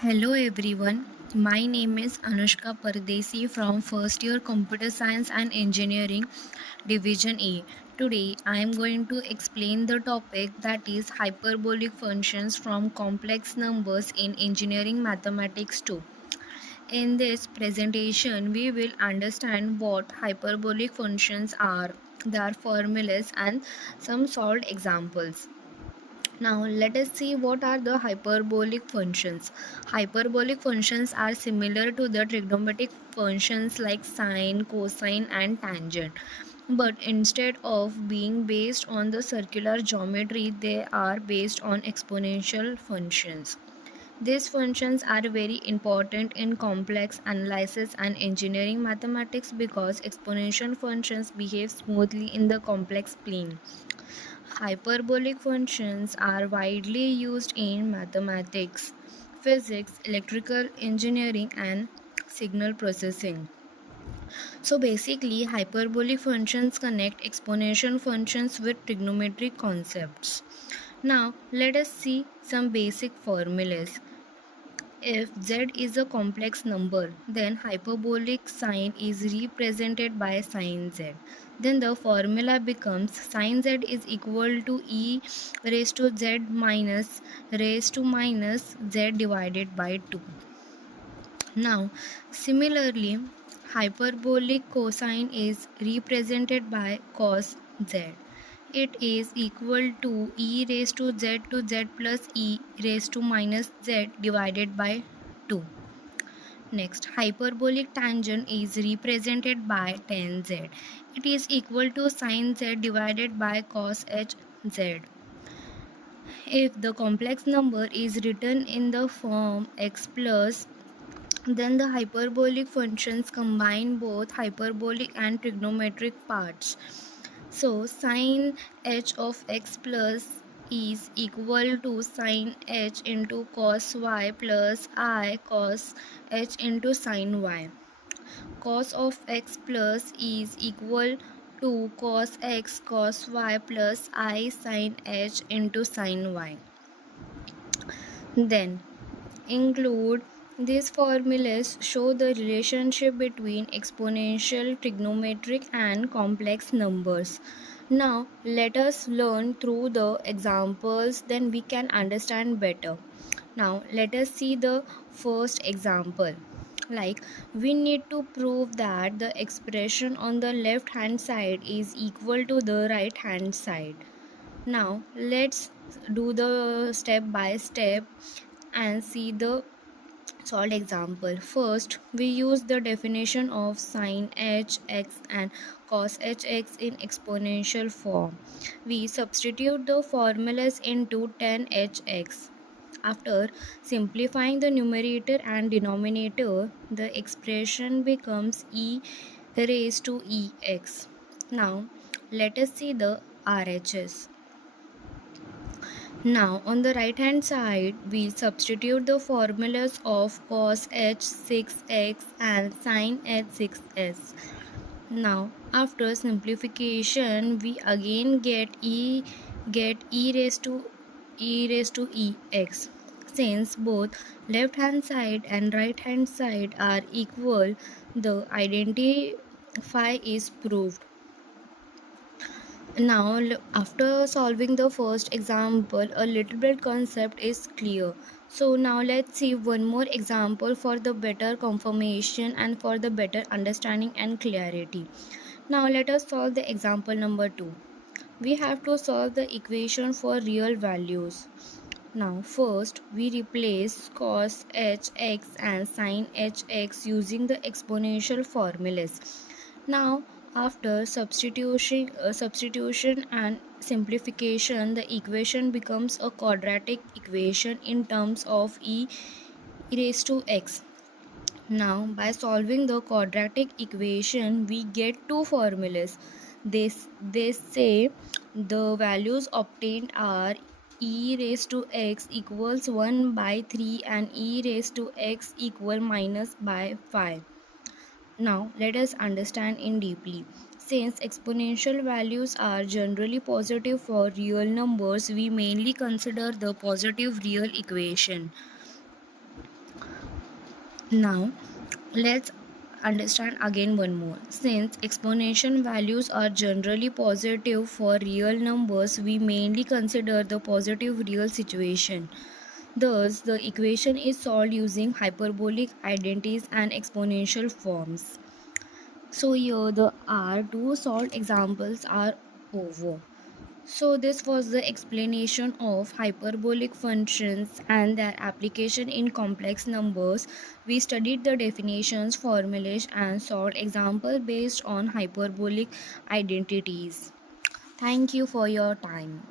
Hello everyone, my name is Anushka Pardesi from first year Computer Science and Engineering Division A. Today I am going to explain the topic that is hyperbolic functions from complex numbers in engineering mathematics 2. In this presentation we will understand what hyperbolic functions are, their formulas and some solved examples. Now let us see what are the hyperbolic functions. Hyperbolic functions are similar to the trigonometric functions like sine, cosine and tangent. But instead of being based on the circular geometry, they are based on exponential functions. These functions are very important in complex analysis and engineering mathematics because exponential functions behave smoothly in the complex plane. Hyperbolic functions are widely used in mathematics, physics, electrical engineering, and signal processing. So basically, hyperbolic functions connect exponential functions with trigonometric concepts. Now, let us see some basic formulas. If z is a complex number, then hyperbolic sign is represented by sin z. Then the formula becomes sin z is equal to e raised to z minus raised to minus z divided by 2. Now, similarly, hyperbolic cosine is represented by cos z. It is equal to e raised to z plus e raised to minus z divided by 2. Next, hyperbolic tangent is represented by tan z. It is equal to sin z divided by cos h z. If the complex number is written in the form x plus, then the hyperbolic functions combine both hyperbolic and trigonometric parts. So sin h of x plus is equal to sin h into cos y plus I cos h into sin y. Cos of x plus is equal to cos x cos y plus I sin h into sin y. Then include these formulas show the relationship between exponential, trigonometric and complex numbers. Now let us learn through the examples, then we can understand better. Now let us see the first example. Like, we need to prove that the expression on the left hand side is equal to the right hand side. Now let's do the step by step and see the solved example. First, we use the definition of sin hx and cos hx in exponential form. We substitute the formulas into tan hx. After simplifying the numerator and denominator, the expression becomes e raised to ex. Now, let us see the RHS. Now on the right hand side, we substitute the formulas of cos h 6x and sin h 6s. Now after simplification, we again get e raised to ex. Since both left hand side and right hand side are equal, the identify is proved. Now, after solving the first example, a little bit concept is clear. So now let's see one more example for the better confirmation and for the better understanding and clarity. Now let us solve the example number 2. We have to solve the equation for real values. Now first we replace cos hx and sin hx using the exponential formulas. Now after substitution and simplification, the equation becomes a quadratic equation in terms of e raised to x. Now by solving the quadratic equation we get two formulas. They say the values obtained are e raised to x equals 1 by 3 and e raised to x equal minus by 5. Now let us understand in deeply. Since exponential values are generally positive for real numbers, we mainly consider the positive real equation. Now, let's understand again one more. Since exponential values are generally positive for real numbers, we mainly consider the positive real situation. Thus, the equation is solved using hyperbolic identities and exponential forms. So here the our two solved examples are over. So this was the explanation of hyperbolic functions and their application in complex numbers. We studied the definitions, formulas and solved example based on hyperbolic identities. Thank you for your time.